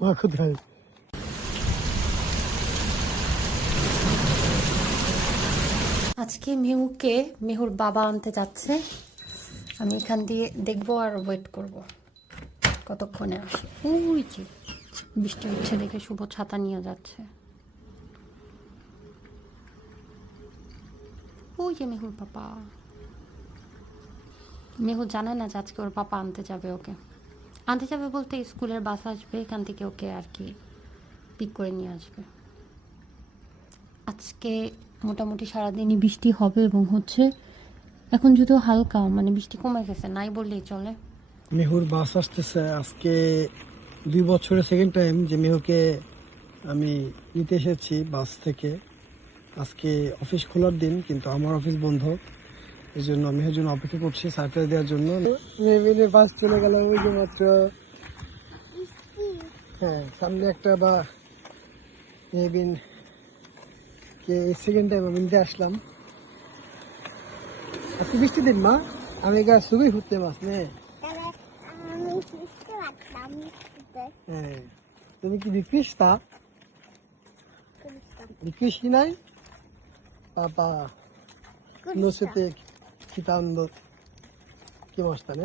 মা কোথায়? আজকে মেহুর বাবা আনতে যাচ্ছে। আমি এখান দিয়ে দেখবো আর ওয়েট করব কতক্ষণে আসে। ওই যে বৃষ্টি হচ্ছে দেখে শুভ ছাতা নিয়ে যাচ্ছে। ওই যে মেহুর পাপা। মেহু জানে না যে আজকে ওর পাপা আনতে যাবে ওকে। আনতে যাবে বলতে স্কুলের বাস আসবে, এখান থেকে ওকে আর কি পিক করে নিয়ে আসবে। আজকে মোটামুটি সারাদিনই বৃষ্টি হবে এবং হচ্ছে এখন যদিও হালকা মানে বৃষ্টি কমে গেছে, নাই বললেই চলে। মেহুর বাস আসতেছে আজকে 2 বছরের সেকেন্ড টাইম যে মেহুকে আমি নিতে এসেছি বাস থেকে। আজকে অফিস খোলার দিন কিন্তু আমার অফিস বন্ধ, এই জন্য মেহুর জন্য অপেক্ষা করছি সারপ্রাইজ দেওয়ার জন্য। মেহুর বাস চলে গেল ওই যে মাত্র। হ্যাঁ, সামনে একটা বা মেহবিন কে সেকেন্ড টাইম আমি নিতে আসলাম। আজকে বৃষ্টি দিন মা, আমি গা সুবি ঘুরতে মাস নে। হ্যাঁ, তুমি কি বিকৃষ্টা? বিকৃষ্টি নাই পাপা নসেতে খিতান্দ কি মাসটা নে।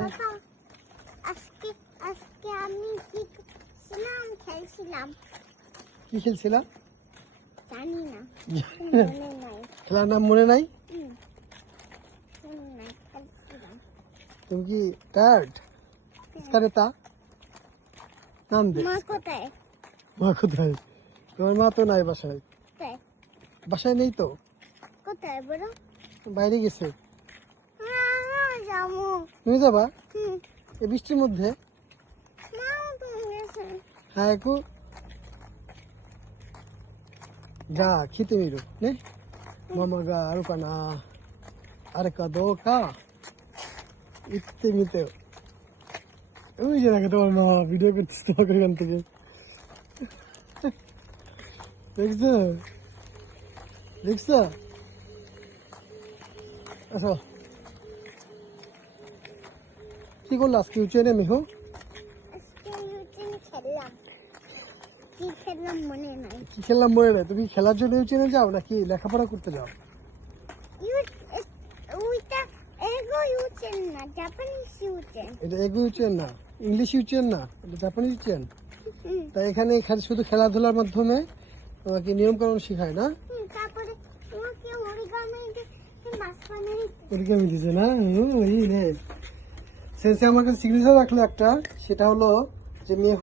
আজকে আজকে আমি খেলছিলাম। কি খেলছিলাম জানি না, মনে নাই। খেলার নাম মনে নাই? মনে নাই, খেলছিলাম। তুমি কি টায়ার্ড? স্কারেতা নাম দে। মা কোথায়? মা কোথায়? তোমার মা তো নাই বাসায়। কোথায়? বাসায় নেই তো, কোথায় বড়? বাইরে গেছে। যাবো। তুমি যাবা হুম, এই বৃষ্টির মধ্যে? মা তুমি গেছে। হ্যাঁ একু যা খেতে মিরো নে মামা গা আরো কানা আর কা দো কা ইতে মিতে। ওই যে দেখো তোমার মা ভিডিও করতেছে তোমাকে এখান থেকে, দেখছো দেখছো? আচ্ছা কি করলো আজকে উচ্চনে মেহু? আজকে ইউটিউবে খেললাম। কি খেললাম মনে নাই। কি খেললাম মনে নাই? তুমি খেলার জন্য উচ্চনে যাও নাকি লেখাপড়া করতে যাও? ওইটা এগো ইউচেন না, জাপানিজ ইউচেন। এটা এগু উচ্চেন না, ইংলিশ উচ্চেন না, এটা জাপানিজ উচ্চেন। তাই এখানে শুধু খেলাধুলার মাধ্যমে তোমাকে নিয়ম কানুন শেখায় না? তারপরে তোমাকে অরিগামি মাছ বানাই। পরীক্ষা দিছে না? ওই রে সেন্সে আমার কাছে সিগনেচার রাখলো একটা, সেটা হলো যে মেয়ে